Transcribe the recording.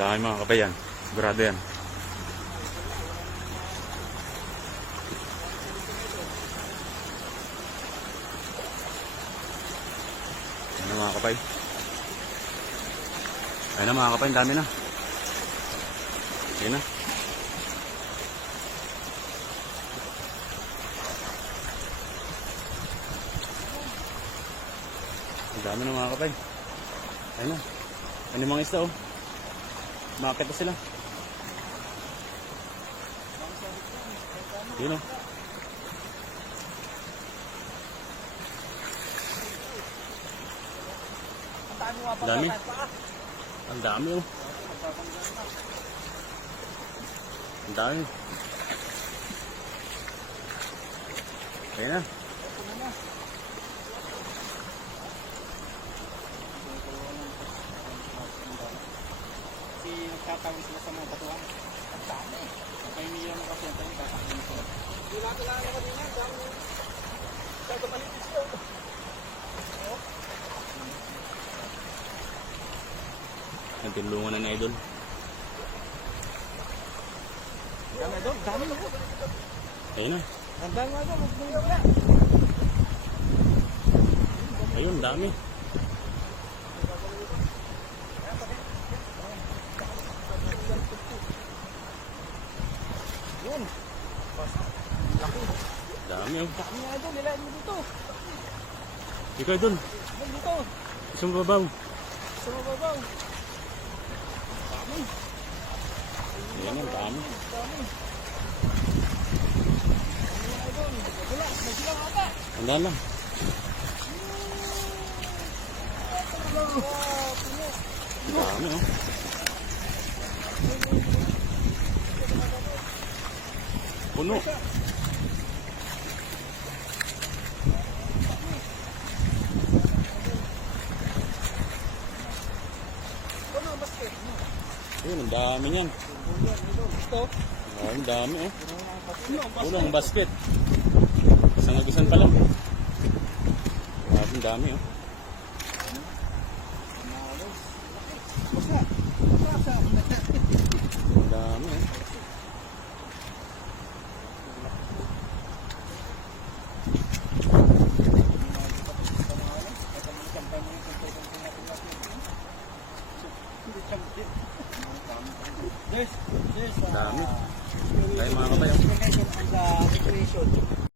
dami mga kabayan. Sigurado yan. Ayan na mga kapay. Ayan na mga kapay, dami na. Ayan na. Ang dami na mga kapay. Ayan na. Ano yung mga isda oh. Makakit na sila. Yun oh. Ang dami. Ang dami oh. Ang dami. Ayan na. Tatawin sila sa mga batuan. Ang dami. May milyon na kasi ang tatawin sila. Hindi natin lang naman din yan. Dami. Kaya malitis ko. Ang tinulungan na ni Idol. Dami Idol. Dami na po. Ayun na. Ang dami nga Idol. Ayun, dami. Yun. Laki. Dami oh. Dami nga Idol. Nilain mo dito. Ikaw Idol. Dito. Isang babaw. Sa mababaw. Dami. Ayan ang dami. Dami. Dami nga Idol. Wala. May silang ata. Handa lang. Ang dami oh. Puno. Ayun, ang dami niyan. Ang dami oh. Puno ang basket. Isang agusan pa lang. Ang dami oh. Ang dami oh.